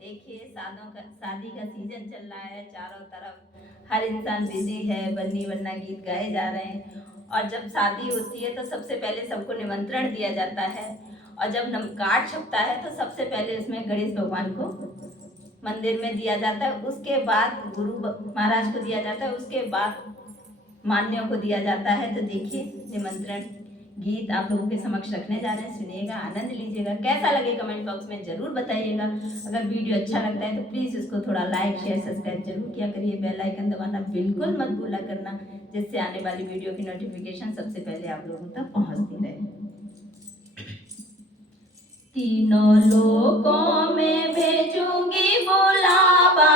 देखिए शादी का सीजन चल रहा है, चारों तरफ हर इंसान बिजी है, बन्नी बन्ना गीत गाए जा रहे हैं। और जब शादी होती है तो सबसे पहले सबको निमंत्रण दिया जाता है, और जब कार्ड छपता है तो सबसे पहले उसमें गणेश भगवान को मंदिर में दिया जाता है, उसके बाद गुरु महाराज को दिया जाता है, उसके बाद मान्यों को दिया जाता है। तो देखिए निमंत्रण गीत आप लोगों के समक्ष रखने जा रहे हैं, सुनिएगा, आनंद लीजिएगा। कैसा लगे कमेंट बॉक्स में जरूर बताइएगा। अगर वीडियो अच्छा लगता है तो प्लीज़ इसको थोड़ा लाइक शेयर सब्सक्राइब जरूर किया करिए। बेल आइकन दबाना बिल्कुल मत भूला करना, जिससे आने वाली वीडियो की नोटिफिकेशन सबसे पहले आप लोगों तक पहुंचती रहे। तीनों लोकों में भेजूंगी बुलावा